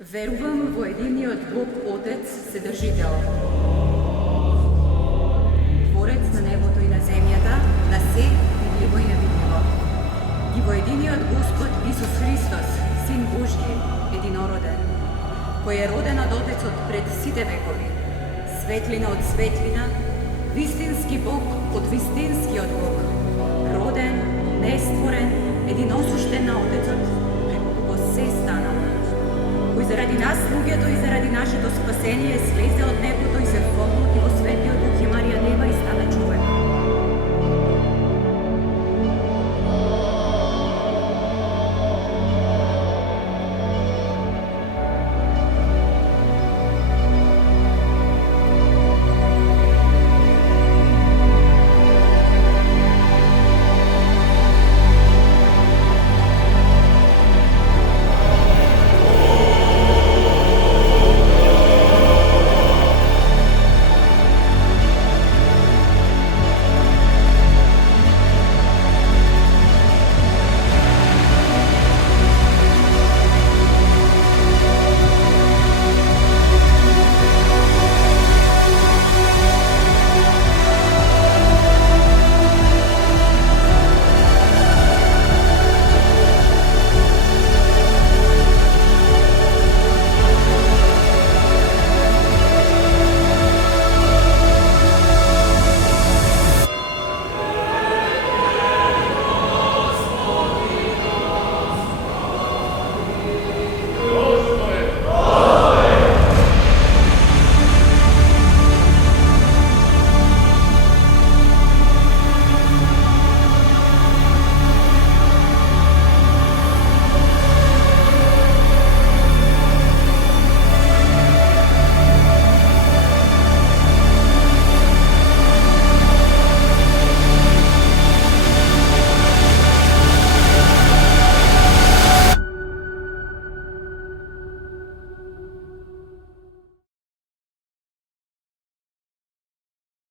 Верувам во единиот Бог Отец Вседржител, Творец на небото и на земјата, на се видливо и невидливо. И во единиот Господ Исус Христос, Син Божји, единороден, кој е роден од Отецот пред сите векови, светлина од светлина, вистински Бог од вистинскиот Бог, роден, нестворен, единосуштен на Отецот, преку кого се станал, кој заради нас луѓето и заради нашето спасение слезе од небото и се вфопнати во светиот